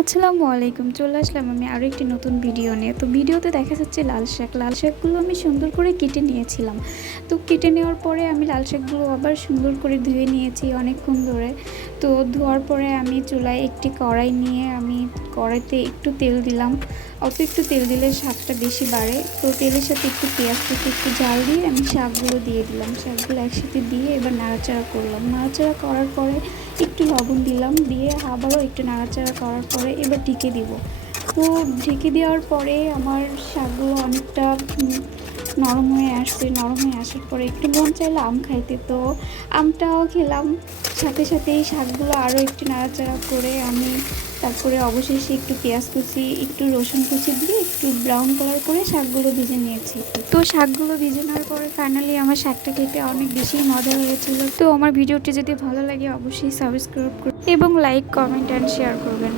আসসালামু আলাইকুম। চলে আসলাম আমি আরও একটি নতুন ভিডিও নিয়ে। তো ভিডিওতে দেখা যাচ্ছে লাল শাক। লাল শাকগুলো আমি সুন্দর করে কেটে নিয়েছিলাম। তো কেটে নেওয়ার পরে আমি লাল শাকগুলো আবার সুন্দর করে ধুয়ে নিয়েছি অনেকক্ষণ ধরে। তো ধোয়ার পরে আমি চুলায় একটি কড়াই নিয়ে আমি কড়াইতে একটু তেল দিলাম। অল্প একটু তেল দিলে স্বাদটা বেশি বাড়ে। তো তেলের সাথে একটু পেঁয়াজ কুচি একটু জাল দিয়ে আমি শাকগুলো দিয়ে দিলাম। শাকগুলো একসাথে দিয়ে এবার নাড়াচাড়া করলাম। নাড়াচাড়া করার পরে একটু লবণ দিলাম, দিয়ে আবারও একটু নাড়াচাড়া করার পরে এবার ঢেকে দিব। তো ঢেকে দেওয়ার পরে আমার শাকগুলো অনেকটা নরম হয়ে আসছে। নরম হয়ে আসার পরে একটু মন চাইলো আম খাইতে, তো আমটাও খেলাম। সাথে সাথে এই শাকগুলো আরও একটু নাড়াচাড়া করে আমি তারপরে অবশেষে একটু পেঁয়াজ কুচি একটু রসুন কুচি দিয়ে একটু ব্রাউন কালার করে শাকগুলো ভেজে নিয়েছি। তো শাকগুলো ভেজে নেওয়ার পরে ফাইনালি আমার শাকটা খেতে অনেক বেশি মজা হয়েছিল। তো আমার ভিডিওটি যদি ভালো লাগে অবশ্যই সাবস্ক্রাইব করুন এবং লাইক, কমেন্ট অ্যান্ড শেয়ার করবেন।